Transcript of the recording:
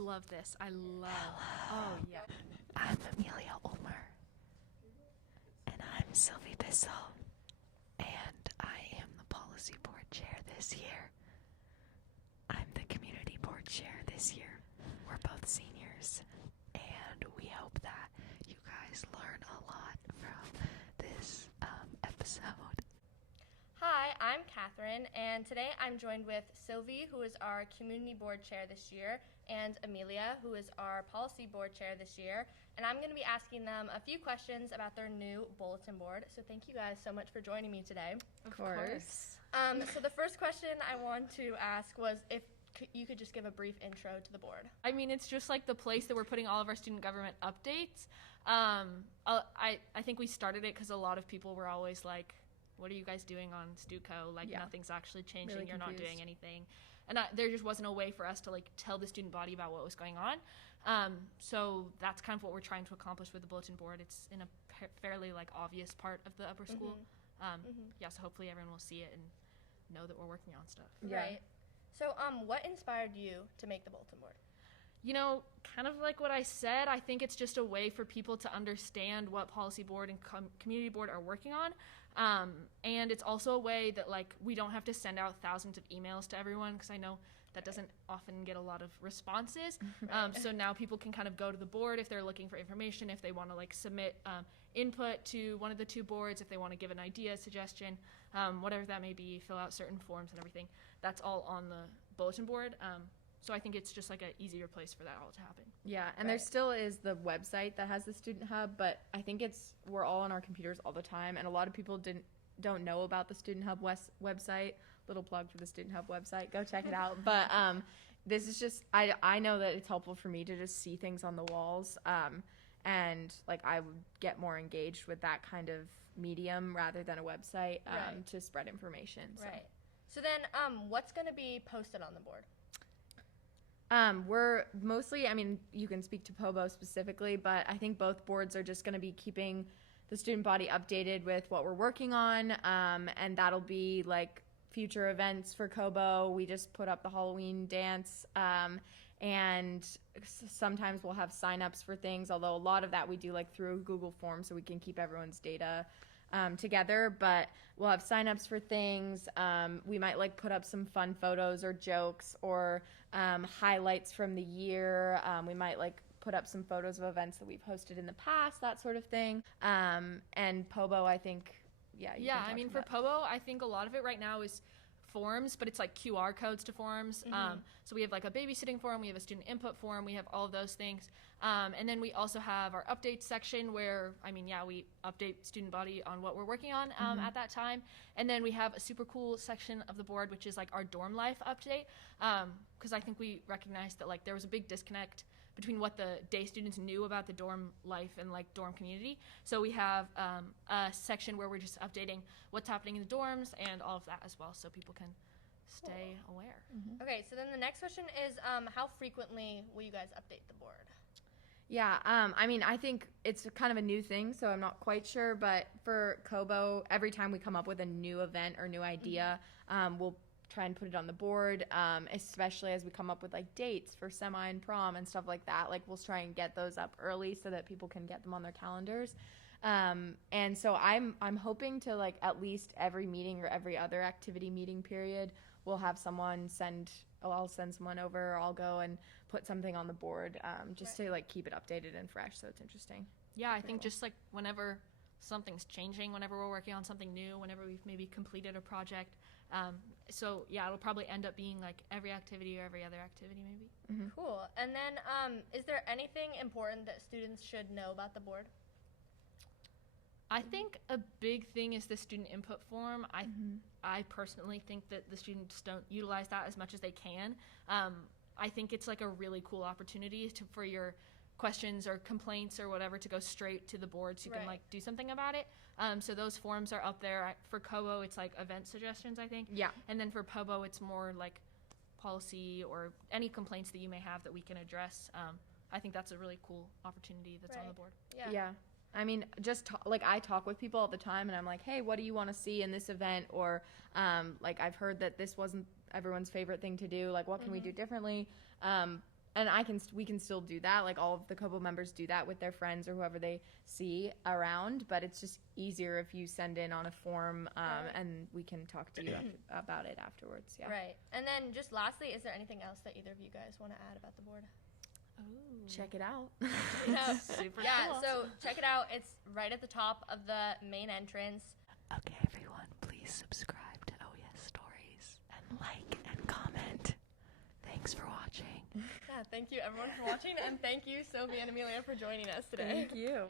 love this. Oh, yeah. I'm Amelia Ulmer. And I'm Sylvie Bissell. And I am the policy board chair this year. I'm the community board chair this year. We're both seniors. And we hope that you guys learn a lot from this episode. Hi, I'm Catherine, and today I'm joined with Sylvie, who is our community board chair this year, and Amelia, who is our policy board chair this year. And I'm going to be asking them a few questions about their new bulletin board. So thank you guys so much for joining me today. Of course. So the first question I want to ask was if you could just give a brief intro to the board. I mean, it's just like the place that we're putting all of our student government updates. I think we started it because a lot of people were always like, what are you guys doing on StuCo? Like, nothing's actually changing. Really You're confused. not doing anything. And there just wasn't a way for us to, like, tell the student body about what was going on. So that's kind of what we're trying to accomplish with the bulletin board. It's in a fairly, like, obvious part of the upper school. Yeah, so hopefully everyone will see it and know that we're working on stuff. Yeah. Right. So what inspired you to make the bulletin board? You know, kind of like what I said, I think it's just a way for people to understand what policy board and community board are working on. And it's also a way that, like, we don't have to send out thousands of emails to everyone, because I know that doesn't often get a lot of responses. So now people can kind of go to the board if they're looking for information, if they want to, like, submit input to one of the two boards, if they want to give an idea, suggestion, whatever that may be, fill out certain forms and everything. That's all on the bulletin board. So I think it's just like an easier place for that all to happen. Yeah, and there still is the website that has the student hub, but I think we're all on our computers all the time, and a lot of people don't know about the student hub website. Little plug for the student hub website, go check it out. But this is just I know that it's helpful for me to just see things on the walls, and like I would get more engaged with that kind of medium rather than a website to spread information. So. Right. So then what's going to be posted on the board? We're mostly, I mean, you can speak to POBO specifically, but I think both boards are just going to be keeping the student body updated with what we're working on, and that'll be like future events for COBO. We just put up the Halloween dance, and sometimes we'll have signups for things, although a lot of that we do like through Google Forms so we can keep everyone's data together, but we'll have signups for things. We might like put up some fun photos or jokes or highlights from the year. We might like put up some photos of events that we've hosted in the past, that sort of thing. And POBO, I think, I mean, for POBO, I think a lot of it right now is forms, but it's like QR codes to forms. So we have like a babysitting form, we have a student input form, we have all of those things. And then we also have our updates section where, we update student body on what we're working on at that time. And then we have a super cool section of the board, which is like our dorm life update. Because I think we recognized that like there was a big disconnect between what the day students knew about the dorm life and like dorm community. So we have a section where we're just updating what's happening in the dorms and all of that as well, so people can stay aware. Okay, so then the next question is how frequently will you guys update the board? Yeah, I think it's kind of a new thing, so I'm not quite sure, but for COBO, every time we come up with a new event or new idea, we'll try and put it on the board, especially as we come up with like dates for semi and prom and stuff like that. Like we'll try and get those up early so that people can get them on their calendars. And so I'm hoping to like at least every meeting or every other activity meeting period, we'll have someone I'll send someone over, or I'll go and put something on the board just to like keep it updated and fresh, so it's interesting. Yeah, I think just like whenever something's changing, whenever we're working on something new, whenever we've maybe completed a project. So yeah, it'll probably end up being like every activity or every other activity maybe. Cool. And then is there anything important that students should know about the board? I think a big thing is the student input form. I personally think that the students don't utilize that as much as they can. I think it's like a really cool opportunity for your questions or complaints or whatever to go straight to the board so you can like do something about it. So those forms are up there. For COBO, it's like event suggestions, I think. Yeah. And then for POBO, it's more like policy or any complaints that you may have that we can address. I think that's a really cool opportunity that's on the board. Yeah. I mean, I talk with people all the time, and I'm like, hey, what do you want to see in this event? Or, like, I've heard that this wasn't everyone's favorite thing to do. Like, what can we do differently? and we can still do that. Like all of the COBO members do that with their friends or whoever they see around, but it's just easier if you send in on a form, and we can talk to you about it afterwards. Yeah. Right. And then just lastly, is there anything else that either of you guys want to add about the board? Ooh. Check it out. Super Yeah, cool. so check it out. It's right at the top of the main entrance. Okay, everyone, please subscribe to Oh Yes Stories and like and comment. Thanks for watching. Yeah, thank you everyone for watching, and thank you Sylvie and Amelia for joining us today. Thank you.